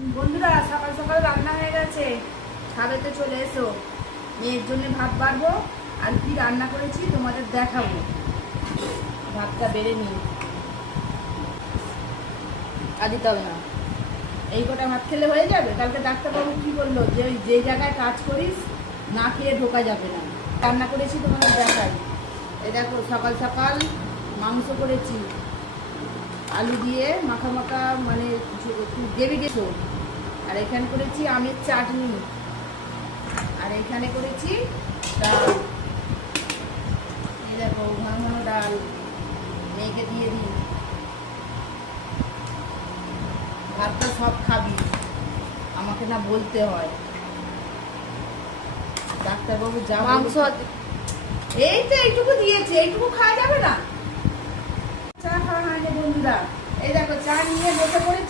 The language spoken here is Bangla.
বন্ধুরা সকাল সকাল রান্না হয়ে গেছে, খাবে তো চলে এসো। মেয়ের জন্য ভাত বাড়বো, আর কি রান্না করেছি তোমাদের দেখাবো। ভাতটা বেড়ে নিই, আর দিতে হবে না। এই কটা ভাত খেলে হয়ে যাবে। কালকে ডাক্তারবাবু কি বললো, যে যে জায়গায় কাজ করিস না খেয়ে ঢোকা যাবে না। রান্না করেছি তোমাদের দেখাই। এই দেখো সকাল সকাল মাংস করেছি, আলু দিয়ে মাখা মাখা, মানে একটু গ্রেভি গেছো। আর এখানে করেছি আমের চাটনি, আর এখানে করেছি ডাল। এই দেখো ঘন ঘন ডাল, মেয়েকে দিয়ে দিই। ভাতটা সব খাবি, আমাকে না বলতে হয়। ডাক্তারবাবু যা মাংস এই তো এইটুকু দিয়েছে, এইটুকু খাওয়া যাবে না। চা খাওয়া হয়নি বন্ধুরা। এই দেখো চা নিয়ে বসে পড়েছি।